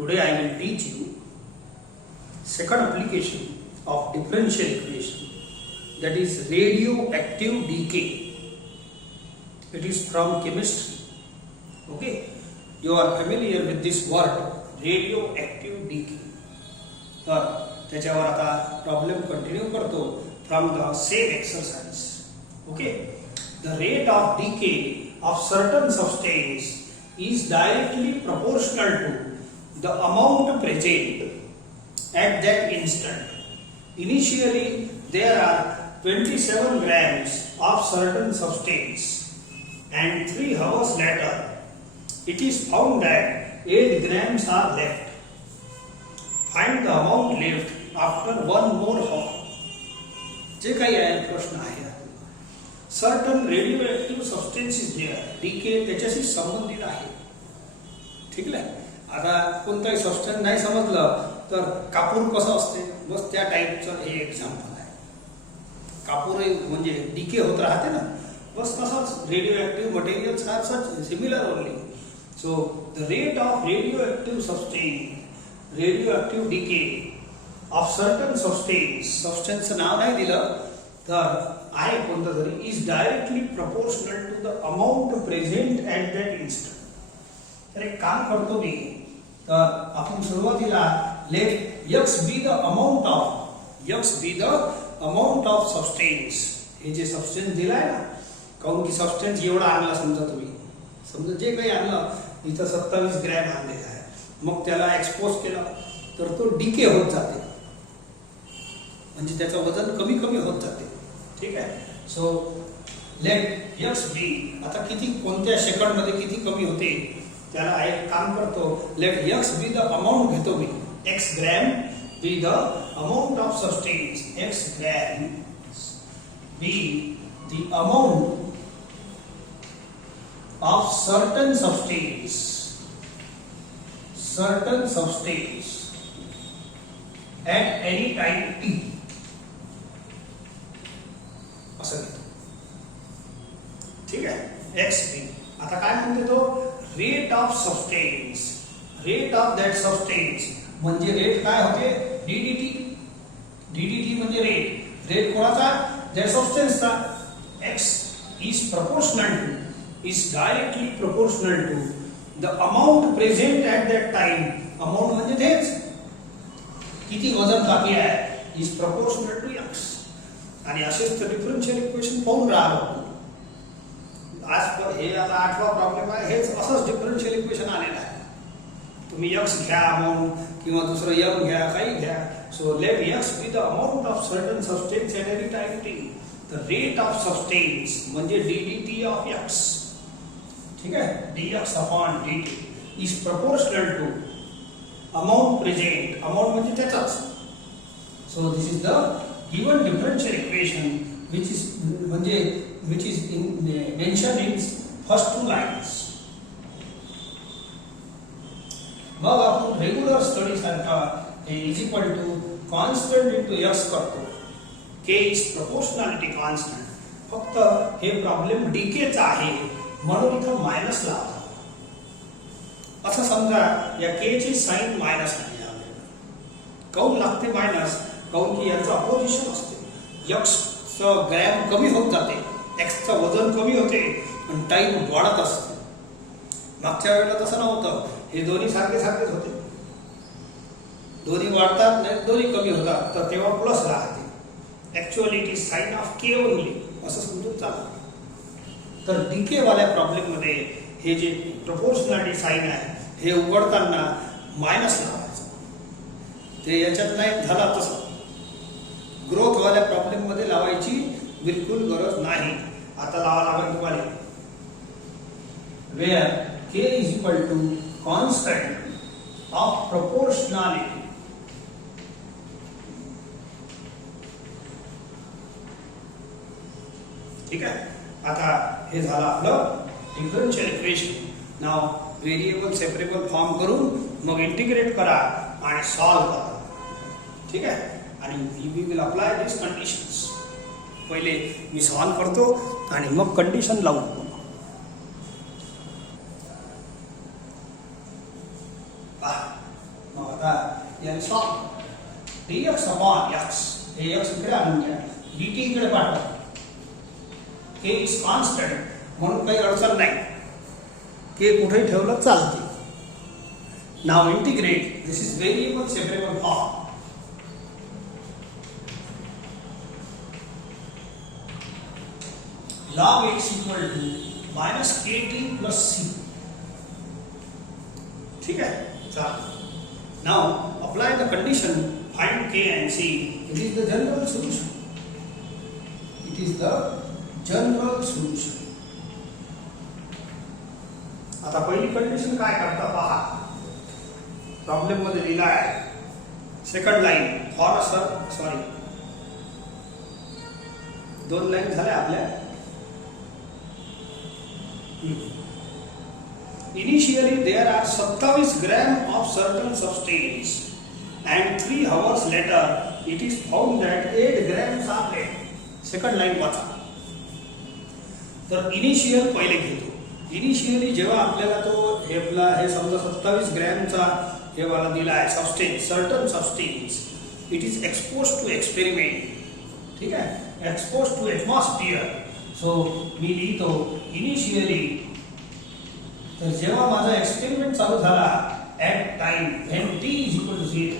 Today I will teach you second application of differential equation, that is radioactive decay. It is from chemistry. Okay, you are familiar with this word radioactive decay. तर त्याच्यावर आता problem continue करतो from the same exercise. Okay, the rate of decay of certain substance is directly proportional to the amount present at that instant. Initially, there are 27 grams of certain substance, and 3 hours later, it is found that 8 grams are left. Find the amount left after 1 more hour. जे काही आहे प्रश्न आहे, certain radioactive सबस्टेन्स is there, DK त्याच्याशी संबंधित आहे. ठीक आहे. आता कोणताही सबस्टन्स नाही समजलं तर कापूर कसं असते, बस त्या टाईपचं हे एक्झाम्पल आहे. कापूर म्हणजे डीके होत राहते ना, बस तसंच radioactive materials are such similar only. So the rate of radioactive substance, radioactive decay of certain सबस्टेन्सचं नाव नाही दिलं तर आहे कोणतं तरी, is directly proportional to the amount present at that instant. तर एक काम करतो मी, तर आपण सुरुवातीला let x be the amount of substance. हे जे सबस्टेन्स दिलाय ना, काऊन की सबस्टेन्स एवढा आणला समजा जे काही आणलं इथं 27 ग्रॅम आणलेला आहे, मग त्याला एक्सपोज केला तर तो डीके होत जाते, म्हणजे त्याचं वजन कमी होत जाते. ठीक आहे. सो लेट एक्स बी, आता किती कोणत्या सेकंड मध्ये किती कमी होते त्याला एक काम करतो, let x be the amount घेतो मी, x gram be the amount of substance, x gram be the amount of certain substance at any time t. असं घेतो. ठीक आहे. एक्स बी. आता काय म्हणते तो, rate of substance, rate of that substance म्हणजे रेट काय होते, डीडीटी म्हणजे रेट कोणाचा, दॅट सबस्टेन्सचा. X is proportional to, is directly proportional to the amount present at that time. Amount म्हणजे तेच किती वजन बाकी आहे, इज प्रपोर्शनल टू एक्स. आणि असेच तर डिफरन्शियल इक्वेशन पाहून राहिलो आज. हे आता 8वा प्रॉब्लेम आहे, हेच असंच डिफरन्शियल इक्वेशन आलेलं आहे. तुम्ही एक्स घ्या अमाऊंट किंवा दुसरं एम घ्या, काही घ्या. So let x be the amount of certain substance at any time t. The rate of substance म्हणजे डीडीटी ऑफ एक्स. ठीक आहे. dx upon dt is proportional to amount present, amount म्हणजे त्याचाच. So this is the given differential equation which is mentioned in first 2 lines. मग आपण regular study सारखा is equal to constant into x करतो. K is proportionality constant. फक्त हे problem डीकेचा आहे म्हणून इथं मायनस लावा. असं समजा या के ची साइन मायनस नाही आहे. काऊन लागते मायनस, काऊन की याचं अपोजिशन असते. एक्स चं ग्रॅम कमी होत जाते, एक्सचं वजन कमी होते आणि टाइम वाढत असते. मागच्या वेळेला तसं नव्हतं, हे दोन्ही सारखेच होते. दोन्ही वाढतात नाही दोन्ही कमी होतात, तर तेव्हा प्लस राहते. Actually it is sine of K only असं समजून चालतं. तर डीके वाल्या प्रॉब्लेम मध्ये हे जे प्रपोर्शनॅलिटी साइन आहे हे उघडताना मायनस लावायचं. ते याच्यात नाही झाला तसं. ग्रोथ वाल्या प्रॉब्लेम मध्ये लावायची बिलकुल गरज नाही. आता लावा लागेल तुम्हाला, where k is equal to constant of proportionality. ठीक आहे. आता हे झालं आपलं differential equation. Now variable separable form करून मग इंटिग्रेट करा आणि सॉल्व करा. ठीक आहे. आणि we will apply this conditions. पहिले मी सॉल्व करतो आणि मग कंडिशन लावू. dx upon x, हे x इकडे आणून घ्या, dt इकडे पाठवा. k is constant म्हणून काही अडचण नाही, k कुठे ठेवलं चालते. Now integrate, this is variable separable form. Log x equal to minus kt plus c. ठीक है, चलो. Now apply the condition, find k and c. It is the general solution. It is the general solution. आता पहिली condition काय करता पहा. Problem मध्ये दिला आहे. सेकंड लाइन फॉर सॉरी, दोन लाइन झाल्या आपल्या. Initially there are 27 grams of certain substance and 3 hours later it is found that 8 grams are left. Second line वाचा. तर इनिशियल पहिले घेतो. इनिशियली जेव्हा आपल्याला तो हे समजा 27 ग्रॅमचा हे वाला दिला आहे substance, certain substance, it is expose to experiment. ठीक आहे, एक्सपोज टू एटमॉस्फियर. सो मी लिहितो इनिशियली, तर जेव्हा माझा एक्सपेरिमेंट चालू झाला at time when t is equal to 0,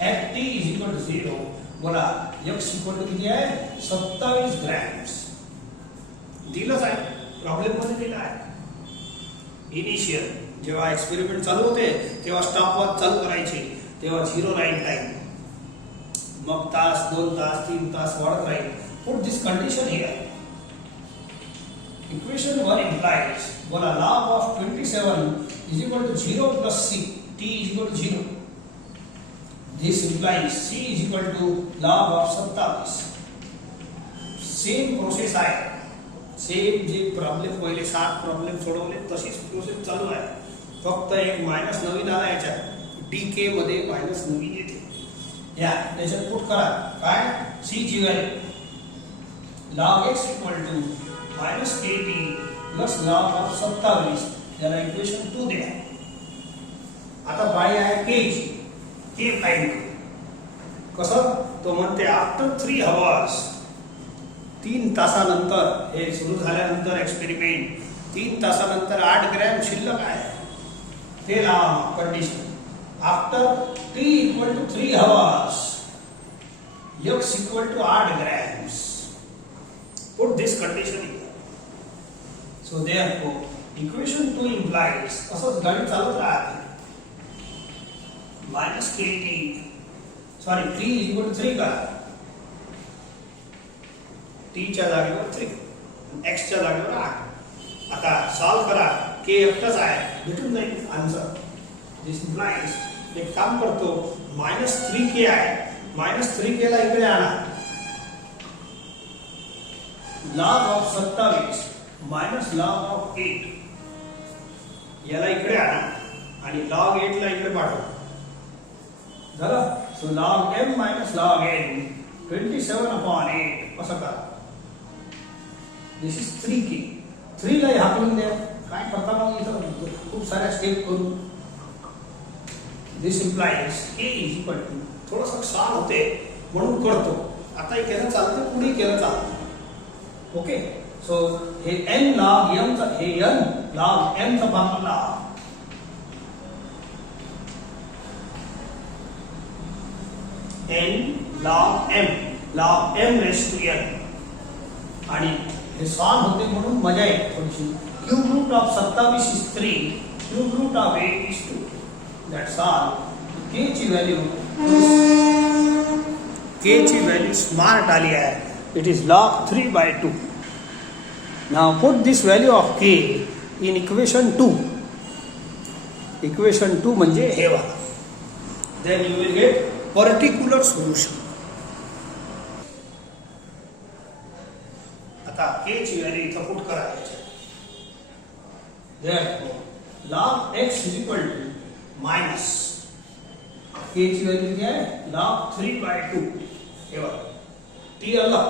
at t is equal to 0, बोला x इक्वल टू किती आहे 27 ग्रॅम्स. दिलंच आहे, प्रॉब्लेम मध्ये दिला आहे. इनिशियल जेव्हा एक्सपेरिमेंट चालू होते तेव्हा स्टॉपवॉच चालू करायचे, तेव्हा 0 राहील टाइम, मग तास, 2 तास, 3 तास वाढत राहील. Put this condition here. Equation 1 implies, बोला log of 27 is equal to 0 plus c, t is equal to 0. This implies c is equal to log of 27. Same process आहे, सेम जे प्रॉब्लेम पहिले 7 प्रॉब्लेम सोडवले तशीच प्रोसेस चालू आहे. फक्त एक मायनस नवीन आला याच्यात, डीके मध्ये मायनस नवीन येते. या त्याच्यात पुट करा काय, c ची value log x equal to minus kt plus log of 27, याला इक्वेशन 2 द्या. आता बाय आहे k ची, k फाइंड कसं, तो म्हणते आफ्टर 3 आवर्स, 3 तासानंतर हे सुरू झाल्यानंतर एक्सपेरिमेंट, 3 तासानंतर 8 ग्रॅम शिल्लक आहे. ते लावा condition. After t equal to 3 hours, x equal to 8 grams. Put this condition here. So therefore, equation 2 implies, असंच गणित चालूच राहते. minus kt, sorry, t is equal to 3 करा. t च्या जागेवर 3, x च्या जागेवर 8. आता सॉल्व करा, k एकटाच आहे, भेटून जाईल आन्सर. दिस implies, एक काम करतो, -3k आहे, -3k ला इकडे आणा. log of 27 minus log of 8, याला इकडे आणा आणि log 8 ला इकडे पाठवा. झालं. So log m minus log n 27 upon 8 असं करा. दिस इज 3k. 3 ला हाकलून द्या. काय करता मग इथं खूप साऱ्या स्टेप करू. This implies k is equal to, थोडंसं छान होते म्हणून करतो. आता केलं चालतं, पुढे केलं चालतं. ओके, सो हे n log m चा, हे n log m चा फॉर्म्युला, n log m raise to n, आणि हे सॉल्व होते म्हणून मजा येते थोडीशी. Cube root of 27 is 3, cube root of 8 is 2. That's all. k ची व्हॅल्यू स्मार्ट आली आहे. It is log 3/2. Now put this value of k in equation 2. Equation 2 म्हणजे हे वाला. Then you will get particular solution. आता k ची value इथं put करायची. Therefore log x is equal to minus k ची व्हॅल्यू किती आहे, log 3/2. हे बघा, t अलग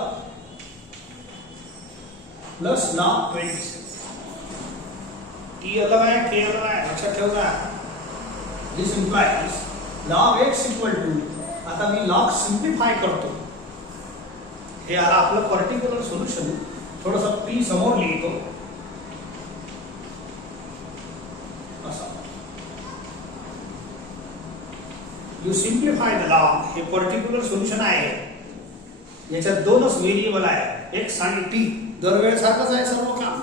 प्लस log 26. t अलग आहे, k अलग आहे, लक्षात ठेवता. This implies log x equal to, आता मी लॉग सिम्प्लिफाय करतो, हे आला आपलं पर्टिक्युलर सोल्युशन. थोडंसं पी समोर लिहितो असं. यू सिम्प्लिफाय द लॉग, हे पर्टिक्युलर सोल्युशन आहे. याच्यात दोनच व्हेरिएबल आहे, एक्स आणि टी. दरवेळेसारखंच आहे सर्व काम.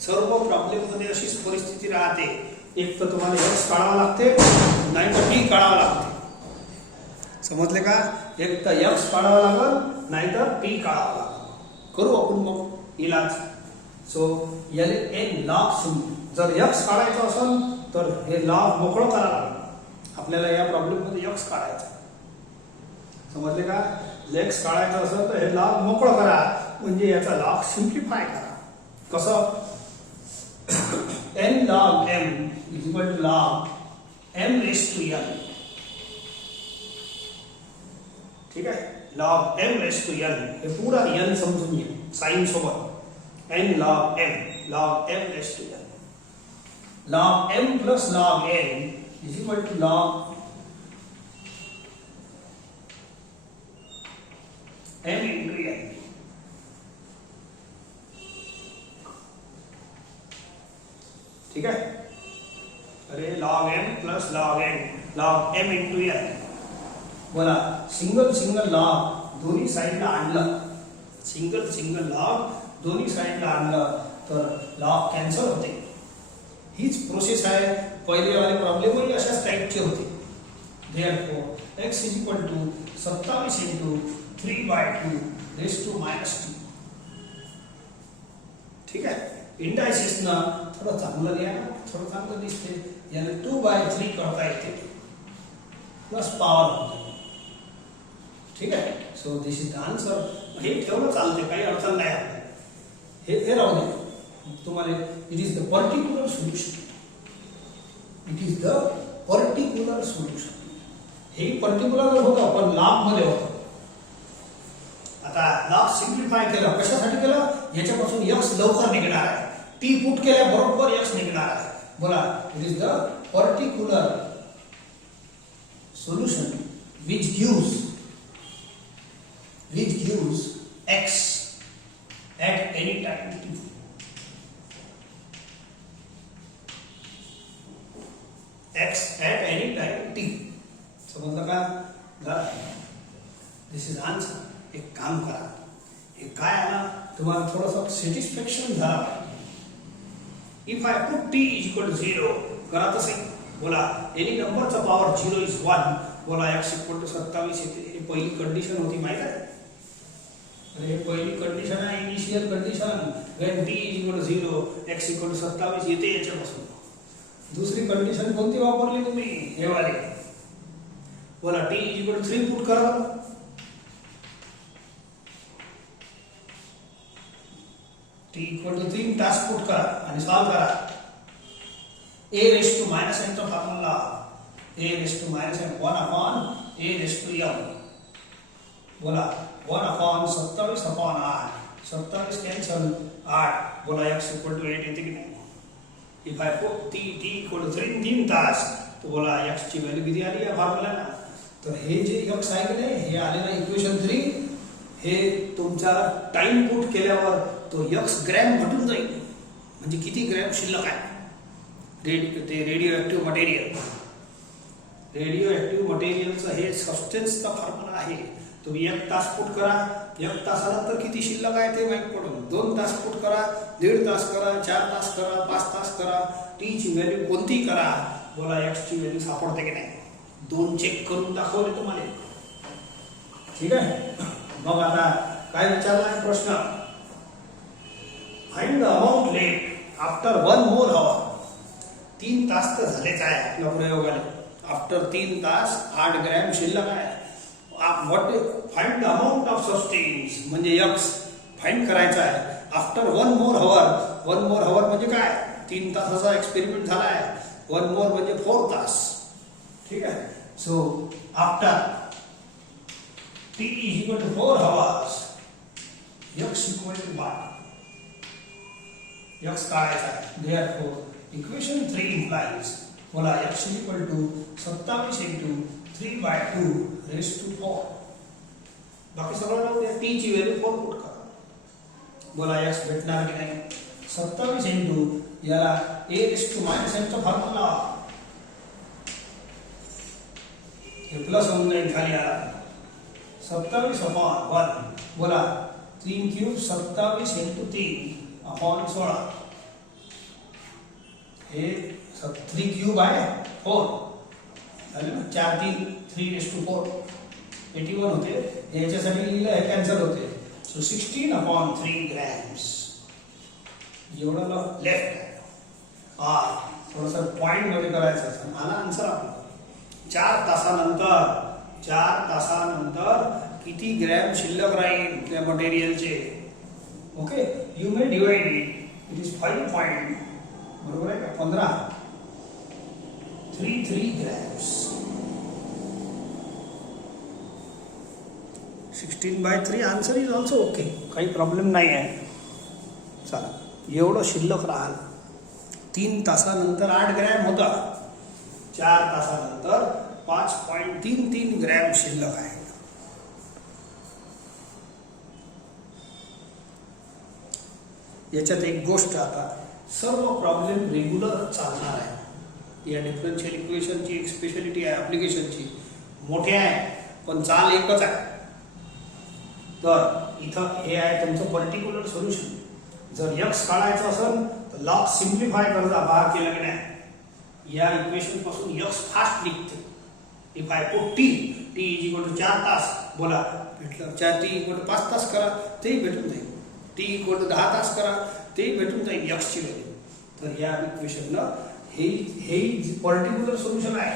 सर्व प्रॉब्लेम मध्ये अशीच परिस्थिती राहते. एक तर तुम्हाला एक्स काढावा लागते, नाही तर टी काढावा लागते. समजले का? एक तर एक्स काढावा लागल, नाहीतर टी काढावा लागल. करू आपण मग इलाज. सो एन लॉग सिम्पल, जर एक्स काढायचं असेल तर हे लॉग मोकळं करावं लागेल आपल्याला. या प्रॉब्लेम मध्ये एक्स काढायचा, समजले का? एक्स काढायचं असेल तर हे लॉग मोकळं करा, म्हणजे याचा लॉग सिम्प्लिफाय करा. कसं? n log m is equal to log m raised to n. ठीक आहे? log m raised to n, हे पूरा n समजून घ्या साइन सोबत. n log m raised to n. log m plus log n is equal to log m into n. ठीक है? अरे log m plus log m into n. बोला single log दोन्ही साइडला आणलं, सिंगल लॉग दोन्ही साइडला आणलं तर लॉग कॅन्सल होते. हीच प्रोसेस आहे. पहिले वाले प्रॉब्लेमही अशाच टाइपचे होते. Therefore x is equal to 27 into 3/2 raised to -2. ठीक आहे? इंडायसिस ना थोडं चांगलं लिहा, थोडं चांगलं दिसते. याला 2/3 करता येते प्लस पॉवर होते. ठीक आहे? So this is the answer. हे ठेवलं चालते, काही अडचण नाही आपल्याला. हे राहू दे तुम्हाला. It is the particular solution. It is the particular solution. हे पर्टिक्युलर होतं पण लॉग मध्ये होतं. आता लॉग सिम्प्लिफाय केलं, कशासाठी केलं? याच्यापासून एक्स लवकर निघणार आहे. टी पुट केल्या बरोबर एक्स निघणार आहे. बोला it is the particular solution which gives x at any time t. x at any time t. समजलं का? दिस इज आन्सर. एक काम करा, हे काय आला तुम्हाला थोडंसं सॅटिस्फॅक्शन झाला. If I put t is equal to 0, करा तसे. बोला एनी नंबरचा पॉवर 0 is 1. बोला x equal to 27 येते. ही पहिली कंडिशन होती, माहित आहे? अरे हे पहिली कंडिशन आहे, initial condition. when t is equal to 0, x equal to 27 येते याच्यापासून. दुसरी कंडिशन कोणती वापरली तुम्ही? हे वाले. बोला t is equal to 3 put करा. t equal to 3 task put करा आणि सॉल्व करा. a raised to minus n चा formula, a raised to minus n 1 upon a raised to m. बोला 1 upon 27 upon 8. 27 कैंसल 8. बोला x equal to 8 येते की नाही? if I put t equal to 3 तास, तो बोला x ची व्हॅल्यू किती आली या फॉर्म्युलाला? तर हे जे x आहे की नाही, हे आलेलं इक्वेशन 3, हे तुमच्या टाइम पुट केल्यावर तो x ग्रॅम घटून जाईल. म्हणजे किती ग्रॅम शिल्लक आहे? ते radioactive material. Radioactive मटेरियलचं हे सबस्टन्सचा फॉर्म्युला आहे. तुम्ही 1 तास पुट करा, 1 तासानंतर किती शिल्लक आहे ते माहित पडून. 2 तास पुट करा, 1.5 तास करा, 4 तास करा, 5 तास करा. टी ची व्हॅल्यू कोणती करा, बोला एक्स ची व्हॅल्यू सापडते की नाही? 2 चेक करून दाखवले तुम्हाला. ठीक आहे? मग आता काय विचारला आहे प्रश्न? Find the amount left after 1 more hour. 3 तास तर झालेच आहे आपल्या प्रयोगाला. आफ्टर 3 तास 8 ग्रॅम शिल्लक आहे. What find the amount of substance, म्हणजे एक्स फाइंड करायचा आहे. After 1 more hour. 1 more hour म्हणजे काय? 3 तासाचा एक्सपेरिमेंट झाला आहे. 1 more म्हणजे 4 तास. ठीक आहे? So after t is equal to 4 hours, x equal to what? x काढायचा आहे. Therefore, equation 3 implies बोला x इक्वल टू 27 इंटू 3/2 बाकी सगळं लावून द्या. t ची व्हॅल्यू 4 पुट करा. बोला x भेटणार की नाही. 27 इंटू याला a⁻n चा फॉर्म्युला हे प्लस होऊन जाईल खाली आला. 27/1 बोला 3 क्यूब 27 इंटू 3/16 हे 3 क्यूब आहे 4 झाले ना. 4 3 3/4 81 होते. याच्यासाठी लिहिलं हे कॅन्सल होते. सो 16/3 ग्रॅम्स एवढं लेफ्ट आहे. थोडंसं पॉइंट मध्ये करायचं असं आला आन्सर आपला. 4 तासानंतर किती ग्रॅम शिल्लक राहील त्या मटेरियलचे. Okay you may divide it is 5 point बरोबर आहे का 15.33 grams. 16/3 answer is also okay. काही प्रॉब्लेम नाही आहे. चला एवढं शिल्लक राहिलं. 3 तासानंतर 8 ग्रॅम होता. 4 तासानंतर 5.33 ग्रॅम शिल्लक आहे. याच्यात एक गोष्ट आता सर्व प्रॉब्लेम रेग्युलर चालणार आहे. या डिफरन्शियल इक्वेशनची एक स्पेशालिटी आहे ॲप्लिकेशनची. मोठे आहे पण चाल एकच आहे. तर इथं हे आहे तुमचं पर्टिक्युलर सोल्युशन. जर x काढायचं असेल तर लॉग सिम्प्लिफाय करता बाहेर केलं की नाही. या इक्वेशन पासून x फास्ट निघते. If I put t is equal to 4 तास बोला भेटलं. 4 t इक्वल टू 5 तास करा तेही भेटून जाईल. t इक्वल टू 10 तास करा तेही भेटून जाईल x ची व्हॅल्यू. तर या इक्वेशनला हे पर्टिक्युलर सोल्युशन आहे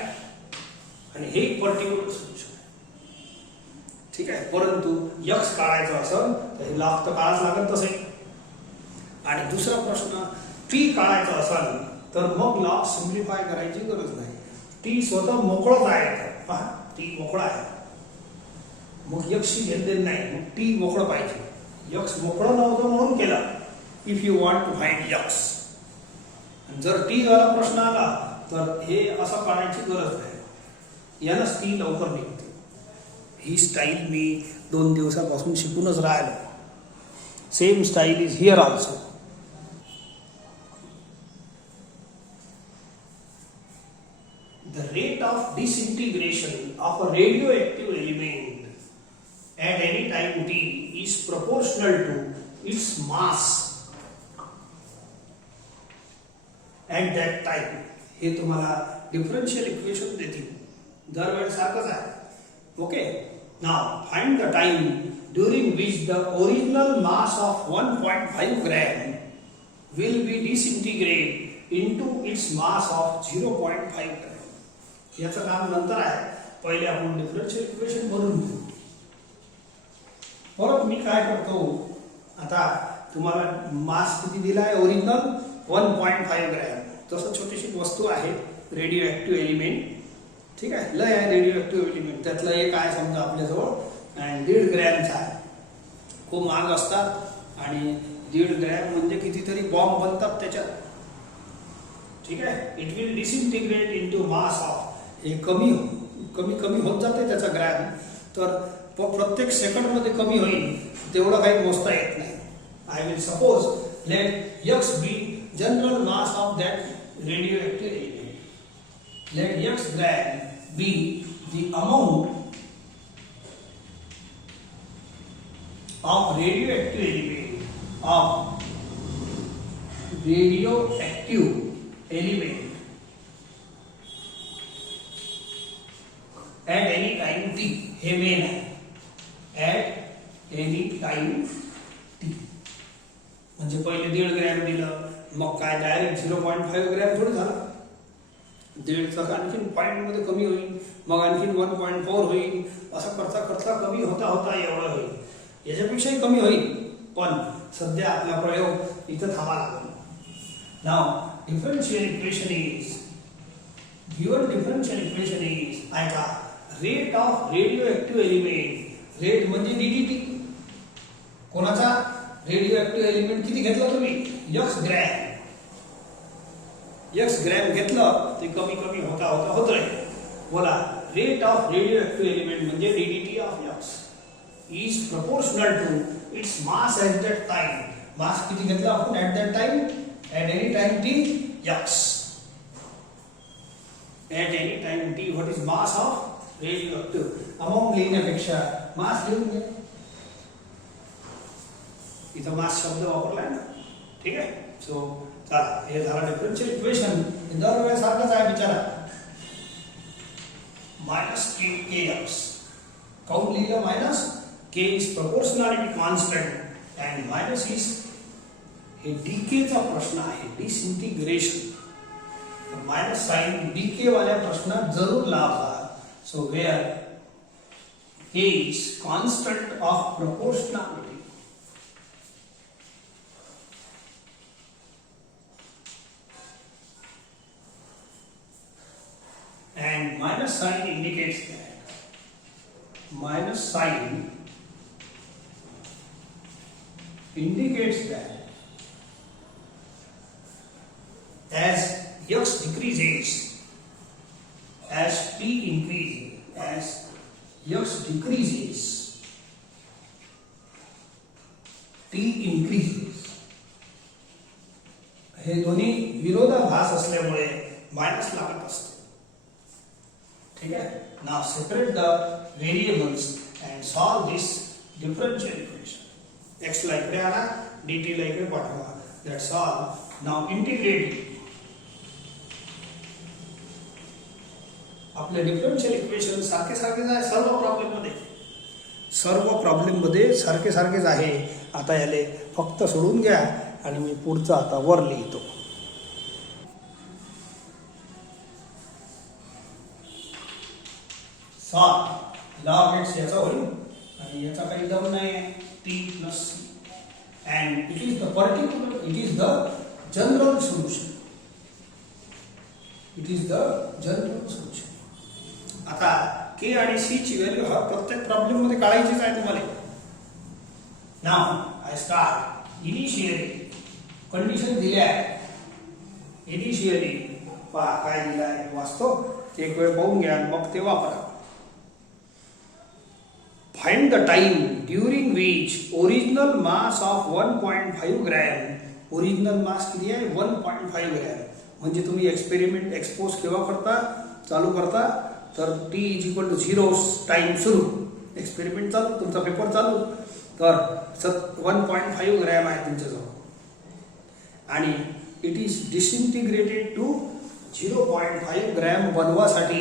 आणि हे पर्टिक्युलर सोल्युशन आहे. ठीक आहे. परंतु x काढायचं असेल तर हे लॉग तर काढाच लागत तसे. आणि दुसरा प्रश्न t काढायचा असेल तर मग लॉग सिम्प्लिफाय करायची गरज नाही. t स्वतः मोकळच आहे. पहा t मोकळा आहे. मग x शी घेतलेलं नाही. मग t मोकळं पाहिजे. x मोकळं नव्हतं म्हणून केला. If you want to find x. जर t वाला प्रश्न आला तर हे असं काढायची गरज नाही. यानंच t लवकर निघते. ही स्टाईल मी 2 दिवसापासून शिकूनच राहिलो. Same style is here also. The rate of disintegration of a radioactive element at any time t is proportional to its mass at that time. हे तुम्हाला डिफरन्शियल इक्वेशन देतील. दरवेळेस सारखंच आहे. Okay now find the time during which the original mass of 1.5 gram will be disintegrated into its mass of 0.5 gram. याचं काम नंतर आहे. पहिले आपण डिफरन्शियल इक्वेशन बनवून घेऊ. परत मी काय करतो आता तुम्हाला मास किती दिला आहे ओरिजिनल 1.5 ग्रॅम. तसं छोटीशी वस्तू आहे रेडिओ ऍक्टिव्ह एलिमेंट. ठीक आहे. लय आहे रेडिओ ऍक्टिव्ह एलिमेंट. त्यातलं एक आहे समजा आपल्याजवळ आणि 1.5 ग्रॅमचा आहे. खूप महाग असतात आणि 1.5 ग्रॅम म्हणजे कितीतरी बॉम्ब बनतात त्याच्यात. ठीक आहे. It will disintegrate into mass of हे कमी कमी होत जाते त्याचा ग्रॅम. तर प्रत्येक सेकंड मध्ये कमी होईल तेवढं काही मोजता येत नाही. I will suppose let x be general mass of that radioactive element. Let x gram be the amount of radioactive element at any time t. हे मेन आहे. at any time t म्हणजे पहिले 1.5 gram दिलं मग काय direct 0.5 gram थोडी झाला. 1.5 चा आणखीन पॉइंट मध्ये कमी होईल मग आणखीन 1.4 होईल. असं करता करता कमी होता होता एवढं होईल. याच्यापेक्षाही कमी होईल पण सध्या आपला प्रयोग इथं थांबा लागेल. Now differential equation is given. Differential equation is ऐका rate of radioactive element. Rate म्हणजे डीडीटी. कोणाचा रेडिओ ऍक्टिव्ह एलिमेंट किती घेतला तुम्ही x ग्रॅम. एक्स ग्रॅम घेतलं ते कमी कमी होता होता होत राहील. बोला rate of radioactive element म्हणजे ddt of x is proportional to its mass at that time. Mass किती घेतला आपण at that time, at any time t x. At any time t what is mass of radioactive. Amount लिहिण्यापेक्षा mass लिहून घ्या. इथं मास शब्द वापरलाय ना, ठीक आहे. सो चला हे झालं डिफरन्शियल इक्वेशन. दरवेळेस सारखंच आहे बिचारा. मायनस के के एक्स काउंट लिहिलं minus K is proportionality constant and minus is हे डीकेचा प्रश्न आहे डिसइंटिग्रेशन. मायनस साइन डीके वाल्या प्रश्नात जरूर लावला. So wear k is constant of proportionality and minus sign indicates that as x decreases, as t increases, as x decreases, t increases. हे दोन्ही विरोधाभास असल्यामुळे मायनस लागत असते. ठीक है. Now separate the variables and solve this differential equation. X ला इकडे आणा, dt ला इकडे पाठवा. That's all. Now integrate. आपले डिफरन्शियल इक्वेशन सारखे सारखेच आहे सर्व प्रॉब्लेम मध्ये सारखे सारखेच आहे. आता याले फक्त सोडून घ्या आणि मी पुढचं आता वर लिहितो. लॉग एक्स याचा होईल आणि याचा काही दम नाही आहे. T plus c and it is the particular, it is the general solution. It is the general solution. आता के आणि सी ची व्हॅल्यू हा प्रत्येक प्रॉब्लेम मध्ये काढायचीच आहे तुम्हाला. नाव आय स्टार्ट. इनिशियली कंडिशन दिल्या आहे. इनिशियली पहा काय दिलं आहे वाचतो, एक वेळ पाहून घ्या मग ते वापरा. Find the time during which original mass of 1.5 gram, original mass किती आहे 1.5 ग्रॅम. म्हणजे तुम्ही एक्सपेरिमेंट एक्सपोज केव्हा करता, चालू करता तर t is equal to 0 time सुरू, एक्सपेरिमेंट चालू, तुमचा पेपर चालू, तर 1.5 ग्रॅम आहे तुमच्याजवळ आणि it is disintegrated to 0.5 gram बनवासाठी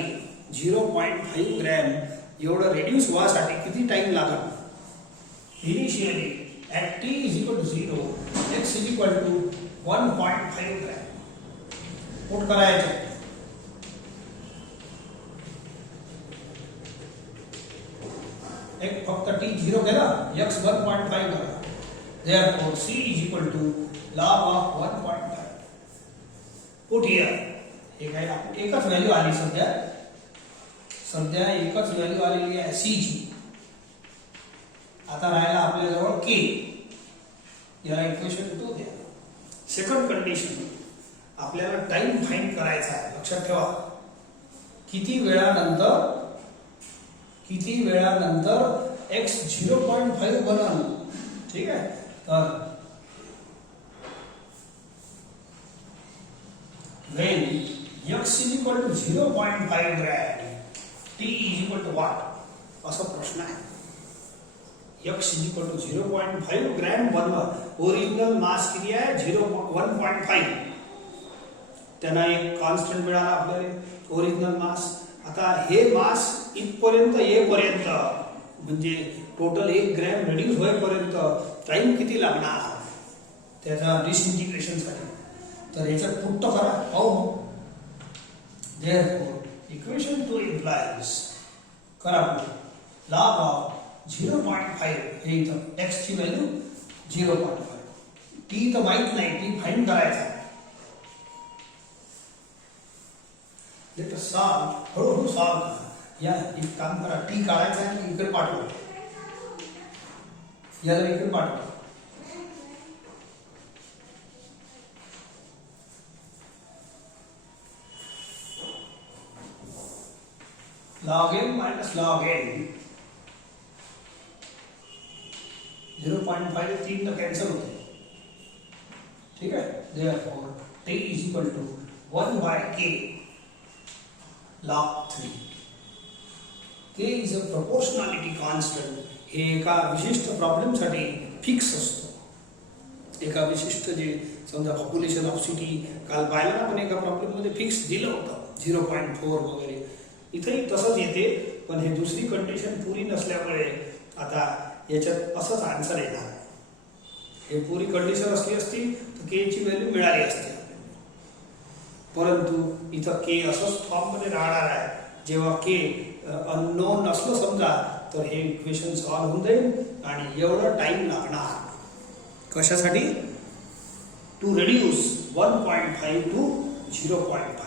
0.5 ग्रॅम एवढं रेड्यूस व्हासाठी किती टाइम लागला. Initially at t is equal to 0 x is equal to 1.5 gram put करायचं. एक फक्त टी 0 केला, एक्स 1.5 झाला. Therefore c is equal to log of 1.5 put here. हे काय आपण एकच व्हॅल्यू आली सध्या एकच व्हॅल्यू आलेली आहे सी ची. आता राहिला आपल्याजवळ के. याला इक्वेशन 2 द्या. सेकंड कंडिशन आपल्याला टाइम फाइंड करायचा आहे. लक्षात ठेवा किती वेळानंतर x 0.5 बनल. ठीक आहे. तर when x is equal to 0.5 gram t is equal to what? असा प्रश्न आहे. x is equal to 0.5 gram बनवा. ओरिजिनल मास किती आहे 1.5. त्यांना एक कॉन्स्टंट मिळाला आपल्याला ओरिजिनल मास. आता हे मास इथपर्यंत येईपर्यंत म्हणजे टोटल 1 ग्रॅम रिड्यूस होईपर्यंत टाइम किती लागणार त्याचा डिसइंटिग्रेशन साठी. तर याच्यात पुट करा पाहू. Therefore इक्वेशन 2 implies करा log of 0.5 हे इथं x ची व्हॅल्यू 0.5. टी तर माहित नाही, टी फाइंड करायचा. Let us solve. हळूहळू सॉल्व करा. या एक काम करा, टी काढायचा आहे इकडे पाठवा, याला इकडे पाठवा. log n minus log n 0.5 3 ना कैंसिल होते हैं, ठीक है। therefore t is equal to 1 by k log 3. k is a proportionality constant. हे एका विशिष्ट प्रॉब्लेम साठी फिक्स असतो. एका विशिष्ट जे समजा पॉप्युलेशन ऑफ सिटी काल पाहिलं ना, पण एका प्रॉब्लेम मध्ये फिक्स दिलं होतं 0.4 वगैरे. इथेही तसंच येते, पण हे दुसरी कंडिशन पुरी नसल्यामुळे आता याच्यात असंच आन्सर येणार. हे पुरी कंडिशन असली असती तर के ची व्हॅल्यू मिळाली असती, परंतु इथं के असंच फॉर्म मध्ये राहणार आहे. जेव्हा के अननोन असलं समजा तर हे इक्वेशन सॉल्व्ह होऊन जाईल आणि एवढा टाइम लागणार कशासाठी? To reduce 1.5 to 0.5.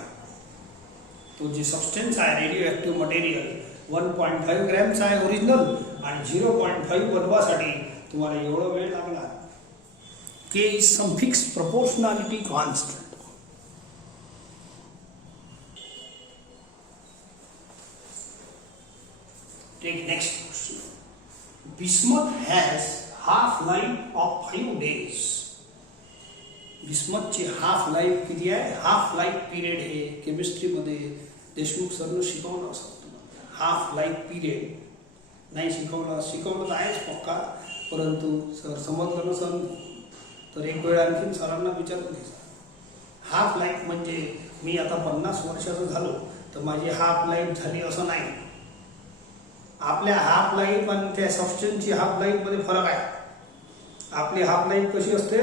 तो जे सबस्टन्स आहे रेडिओ ऍक्टिव्ह मटेरियल 1.5 ग्रॅमचा आहे ओरिजिनल आणि 0.5 बनवासाठी तुम्हाला एवढा वेळ लागला. K is some fix proportionality constant. Take next question. Bismuth has half life of 5 days. बिस्मथची हाफ लाईफ किती आहे? हाफ लाईफ पिरियड हे केमिस्ट्री मध्ये देशमुख सरनं शिकवलं असतं. हाफ लाईफ पिरियड नाही शिकवलं तर आहेच पक्का, परंतु सर समजलं नसेल तर एक वेळ आणखीन सरांना विचारून घ्यायचं. हाफ लाईफ म्हणजे मी आता 50 वर्षाचं झालो तर माझी हाफ लाईफ झाली असं नाही. आपल्या हाफ लाईफ आणि त्या सबस्टन्सची हाफ लाईफ मध्ये फरक आहे. आपली हाफ लाईफ कशी असते,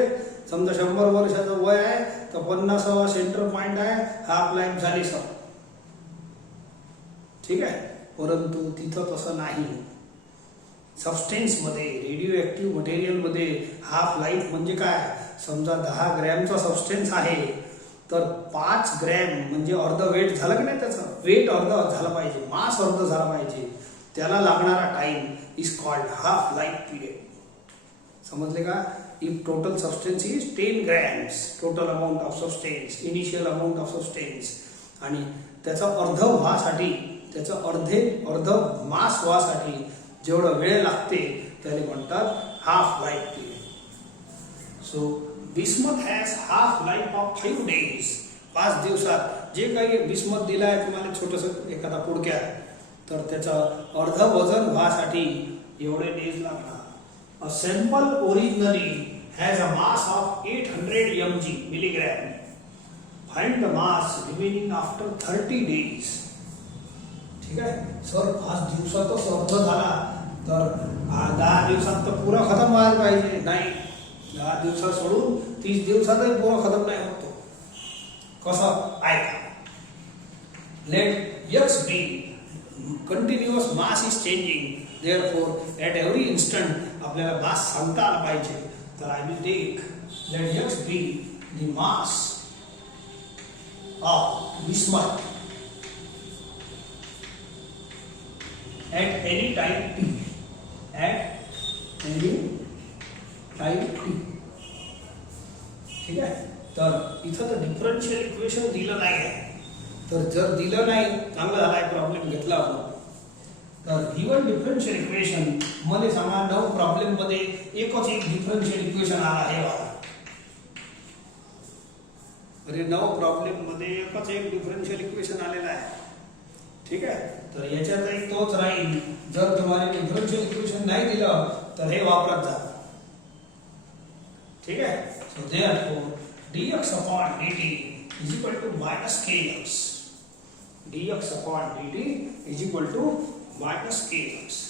समजा 100 वर्षाचं वय आहे तर 50वा सेंटर पॉइंट आहे, हाफ लाईफ झाली सर, ठीक आहे. परंतु तिथं तसं नाही. सबस्टेन्स मध्ये रेडिओ ऍक्टिव्ह मटेरियल मध्ये हाफ लाईफ म्हणजे काय? समजा 10 ग्रॅमचा सबस्टेन्स आहे तर 5 ग्रॅम म्हणजे अर्ध वेट झालं की नाही, त्याचं वेट अर्ध झालं पाहिजे, मास अर्ध झाला पाहिजे, त्याला लागणारा time is called half life period. समजले का? If total substance is 10 grams, total amount of substance, initial amount of substance, आणि त्याचा अर्ध व्हासाठी, त्याचं अर्ध मास व्हासाठी जेवढा वेळ लागते त्याला म्हणतात half life period. So bismuth has half life of 5 days. 5 दिवसात जे काही बिस्मथ दिला आहे तुम्हाला छोटंसं एखादा पुडक्यात, तर त्याचं अर्ध वजन व्हासाठी एवढे डेज लागणार. A sample originally has a mass of 800 mg milligram. Find the mass remaining after 30 days. ठीक आहे सर, 5 दिवसातच अर्ध झाला तर 10 दिवसात तर पुरा खतम व्हायला पाहिजे. नाही, 10 दिवसात सोडून 30 दिवसातही पुरा खतम नाही होतो. कसं ऐका. Let x be continuous mass is changing, therefore at every instant आपल्याला मास सांगता आला पाहिजे. तर I will take let x be the mass of bismuth at any time t. At any time t. ठीक आहे. तर इथं तर डिफरन्शियल इक्वेशन दिलं नाही आहे. तर जर दिलं नाही, चांगलं झालाय प्रॉब्लेम घेतला आपण. तर गिवन डिफरन्शियल इक्वेशन मध्ये सांगा 9 प्रॉब्लेम मध्ये एकच एक डिफरन्शियल इक्वेशन आला आहे वाला. अरे 9 प्रॉब्लेम मध्ये एकच एक डिफरन्शियल इक्वेशन आलेला आहे. ठीक आहे. तर याच्यातही तोच राहील. जर तुम्हाला डिफरन्शियल इक्वेशन नाही दिलं तर हे वापरत जा. ठीक आहे. So therefore dx upon dt is equal to minus kx. dx upon dt is equal to minus kx.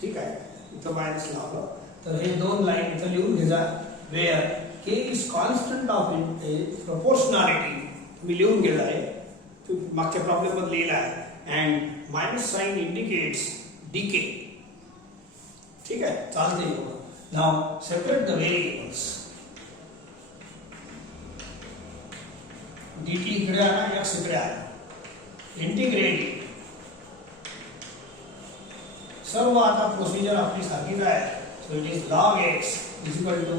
ठीक आहे. इथं मायनस लावलं तर हे 2 लाईन इथं लिहून घ्या. Where k is constant of proportionality मी लिहून गेला आहे, मागच्या प्रॉब्लेम मध्ये लिहिला आहे. and minus sign indicates decay. ठीक है, चालते. now separate the variables. dt इकडे आला, x इकडे आला. इंटिग्रेट सर्व आता प्रोसिजर आपली सारखीच आहे. So it is log x is equal to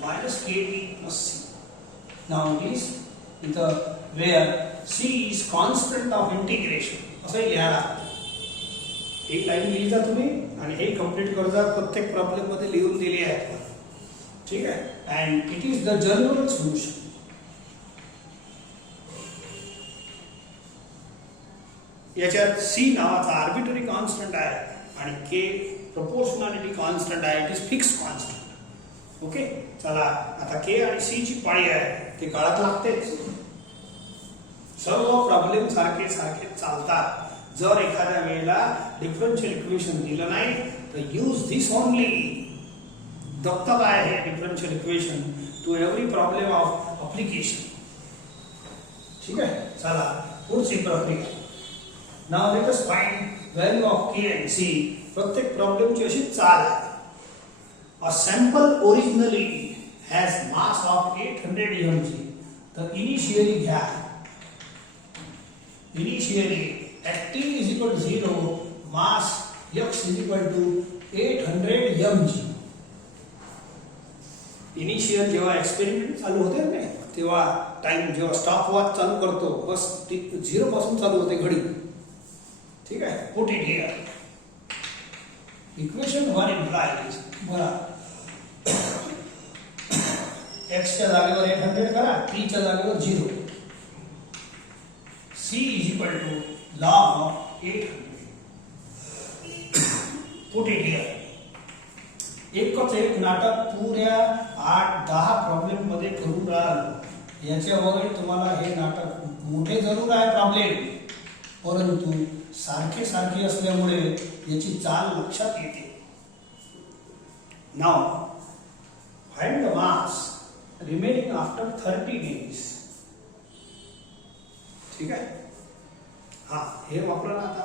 minus kt plus c. Now it is where c is constant of integration. असं लिहायला एक लाईन लिहिली जा तुम्ही आणि हे कंप्लीट करजा. प्रत्येक प्रॉब्लेम मध्ये लिहून दिली आहे. ठीक आहे. And it is the general solution. याच्यात c नावाचा आर्बिट्ररी कॉन्स्टंट आहे आणि k प्रोपोर्शनॅलिटी कॉन्स्टंट आहे. It is fixed constant. Okay. चला आता k आणि c ची पाळी आहे ते काळात लागतेच. सर्व प्रॉब्लेम सारखे सारखे चालतात. जर एखाद्या वेळेला डिफरन्शियल इक्वेशन दिलं नाही तर यूज दिस ओनली. दत्तक आहे हे differential equation to every problem of application. ठीक आहे. चला पुढची प्रक्रिया. Now let us find value of k and c. प्रत्येक प्रॉब्लेमची अशी चाल आहे. A sample originally has mass of 800 mg. तर इनिशियली घ्या. Initially at t is equal to 0 mass x is equal to 800 mg. Initial जेव्हा एक्सपेरिमेंट चालू होते ना तेव्हा टाइम जेव्हा स्टॉप वॉच चालू करतो बस 0 पासून चालू होते घडी. ठीक आहे. Put it here. Equation 1 implies बघा x च्या जागेवर 800 करा, t च्या जागेवर 0. c is equal to log of 800. Put it here. एकच एक नाटक पुऱ्या 8-10 प्रॉब्लेम मध्ये करून राहिलो. याच्या वगैरे तुम्हाला हे नाटक मोठे जरूर आहे प्रॉब्लेम, परंतु सारखे सारखे असल्यामुळे याची चाल लक्षात येते. Now find the mass remaining after 30 days. ठीक आहे. हा हे वापरा आता.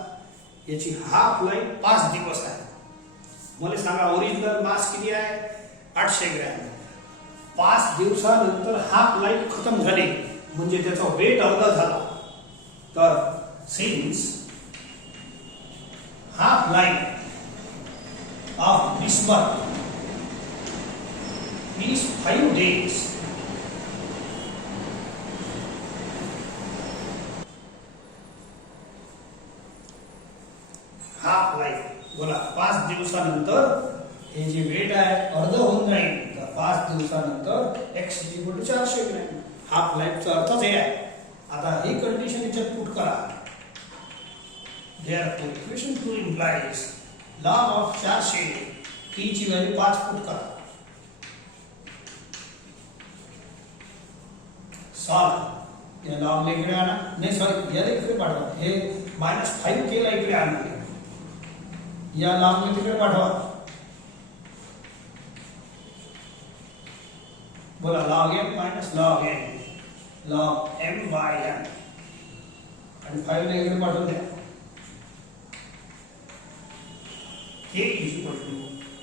याची हाफ लाईफ 5 दिवस आहे. मला सांगा ओरिजिनल मास किती आहे? 800 ग्रॅम. 5 दिवसानंतर हाफ लाईफ खतम झाली म्हणजे त्याचा वेट अर्धा झाला. तर since half life of this birth is 5 days. Half life बोला 5 दिवसानंतर हे जे वेट आहे अर्ध होऊन जाईल. तर 5 दिवसानंतर x = 400 ग्रॅम. हाफ लाईफचा अर्थच हे आहे. आता ही कंडिशन याच्यात पुट करा. therefore equation 2 implies log of 400 t ची व्हॅल्यू 5 पुट करा. सॉल्व. या लॉग इकडे आणा. नाही सॉरी याला इकडे पाठवा. हे -5 केला इकडे आणा. या लॉग ने तिकडे पाठवा. बोला log m minus log n. log m by n. आणि 5 ने इकडे पाठवून द्या. k is equal to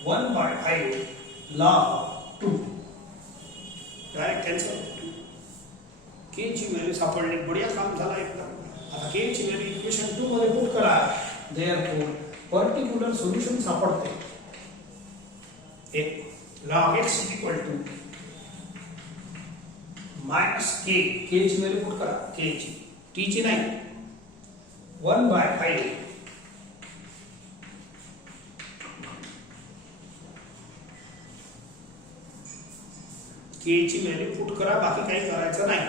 1 by 5 log 2. Direct cancel. k ची व्हॅल्यू सापडली. बढिया काम झाला एकदम. आता k ची व्हॅल्यू इक्वेशन 2 मध्ये पुट करा. देयरफॉर पर्टिक्युलर सोल्युशन सापडते. एक log x equal to minus k. k ची व्हॅल्यू पुट करा. k ची t ची नाही. 1 by 5 k ची व्हॅल्यू पुट करा. बाकी काही करायचं नाही.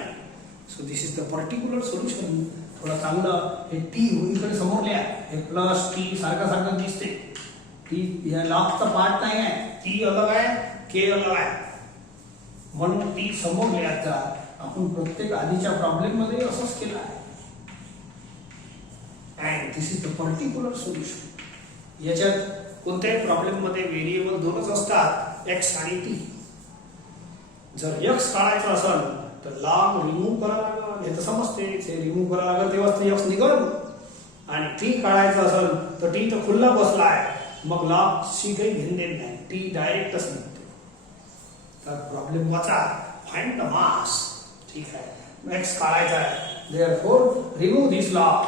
So this is the particular solution. थोडा चांगलं हे टी इकडे समोर लिहा. हे प्लस टी सारखा सारखा दिसते. टी या लॉगचा पार्ट नाही आहे. टी अलग आहे, के अलग आहे. म्हणून टी समोर लिहायचा. आपण प्रत्येक आधीच्या प्रॉब्लेम मध्ये असंच केलं आहे. And this is the particular solution. याच्यात कोणत्याही प्रॉब्लेम मध्ये व्हेरिएबल दोनच असतात, एक्स आणि टी. जर एक्स काढायचा असेल तर लॉग रिमूव्ह करायला लागेल. हे तर समजते. हे रिमूव्ह करायला लागेल तेव्हाच ते एक्स निघल. आणि टी काढायचं असेल तर टी तर खुल्ला बसला आहे. मग लॉग शी काही घेऊन देत नाही. टी डायरेक्टच निघते. तर प्रॉब्लेम वाचा. Find the mass. ठीक आहे. एक्स काढायचा आहे. देयरफॉर रिमूव्ह दिस लॉग.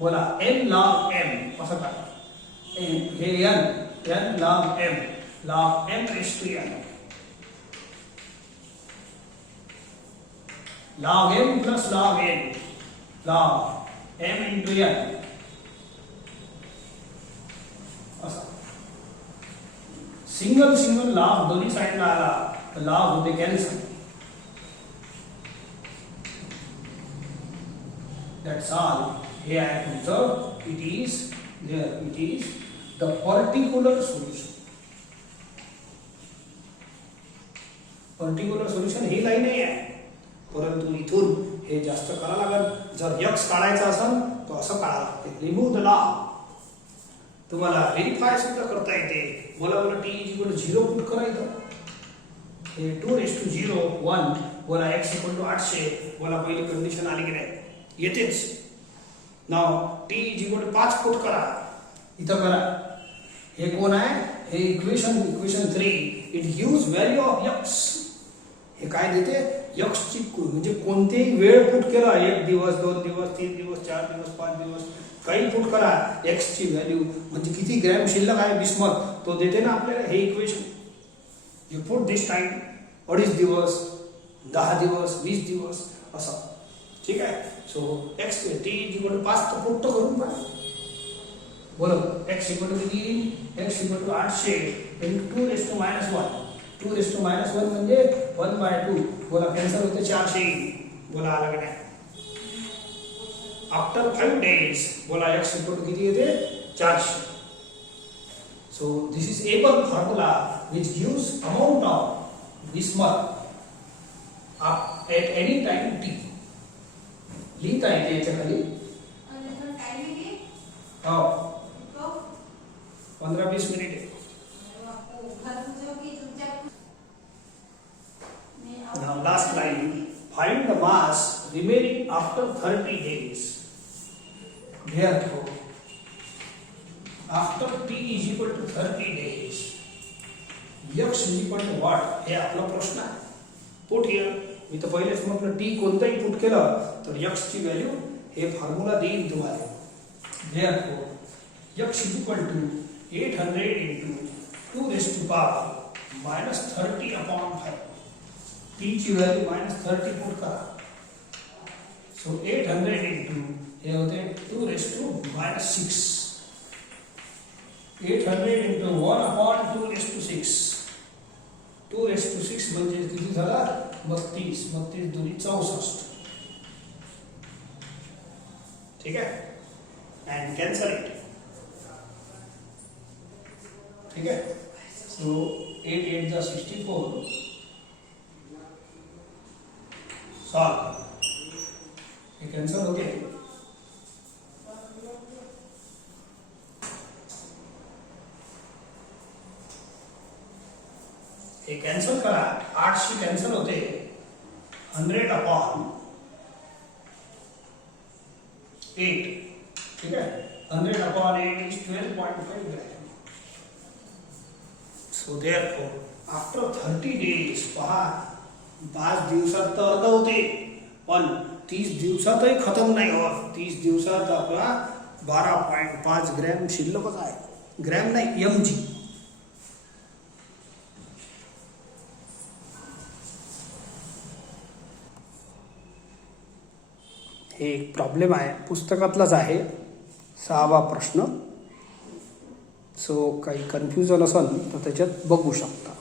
बोला n log m. असं करा. हे n log m log m raised to n. Log m plus log n, log m into n. असा सिंगल लॉग दोन्ही साईडला आला तर लॉग होते कॅन्सल. That's all. हे आहे तुमचं. It is the particular solution. Particular solution he line नाही आहे, परंतु इथून हे जास्त करावं लागेल. जर x काढायचा असेल तर असं काढावं लागते. Remove the log. तुम्हाला व्हेरीफाय सुद्धा करता येते. मला t इक्वल टू 0 पुट करायचं. हे 2 raised to 0 1 बोला x इक्वल टू 800. मला पहिली कंडिशन आली की नाही येतेच. नाव t इक्वल टू 5 पुट करा. इथं करा. हे कोण आहे? हे equation 3. It gives value of x. हे काय देते? x ची म्हणजे कोणतेही वेळ पुट केला, 1 दिवस 2 दिवस 3 दिवस 4 दिवस 5 दिवस काही पुट करा, x ची व्हॅल्यू म्हणजे किती ग्रॅम शिल्लक आहे बिस्मथ तो देते ना आपल्याला. हे equation you put this time 2.5 दिवस 10 दिवस 20 दिवस असं. ठीक आहे. So x t equal to 5 तर पुट करून पहा. बोलो x इक्वल टू किती? x equal to 800 into 2 raised to -1. 2 raised to -1 म्हणजे 1/2. बोला कॅन्सल होते 400. बोला आला की नाही. आफ्टर 5 days बोला x इक्वल टू किती येते? 400. So this is able formula which gives amount of bismuth at any time t. लिहिता येते याच्या खाली. हो 15-20 minute. Now last line. Find the mass remaining after 30 days. Therefore, after t is equal to 30 days, x is equal to what? हे आपला प्रश्न आहे. Put here. मी तर पहिलेच म्हटलं t कोणताही पुट केलं तर x ची व्हॅल्यू हे फॉर्म्युला देईल तुम्हाला. Therefore, x is equal to 800 into 2 raised to power -30 upon 5. t ची व्हॅल्यू -30 पुट करा. सो 800 into हे होते 2 raised to -6. 800 into 1 upon 2 raised to 6. 2 raised to 6 म्हणजे किती झाला? 32. 32 दुनी 64. ठीक आहे. and cancel it. ठीक है. So 8 8 जा 64. solve. ये cancel हो गया. ये कैंसिल करा. 8 कैंसिल होते 100 अपॉन 8. ठीक है. 100 upon 8 is 12.5 gram. So therefore after 30 days पहा 5 दिवसात तर अर्ध होते पण 30 दिवसातही खतम नाही होत. 30 दिवसात आपला 12.5 ग्रॅम शिल्लकच आहे. ग्रॅम नाही mg. हे एक प्रॉब्लेम आहे पुस्तकातलाच आहे 6वा प्रश्न. सो काही कन्फ्युजन असेल तर त्याच्यात बघू शकता.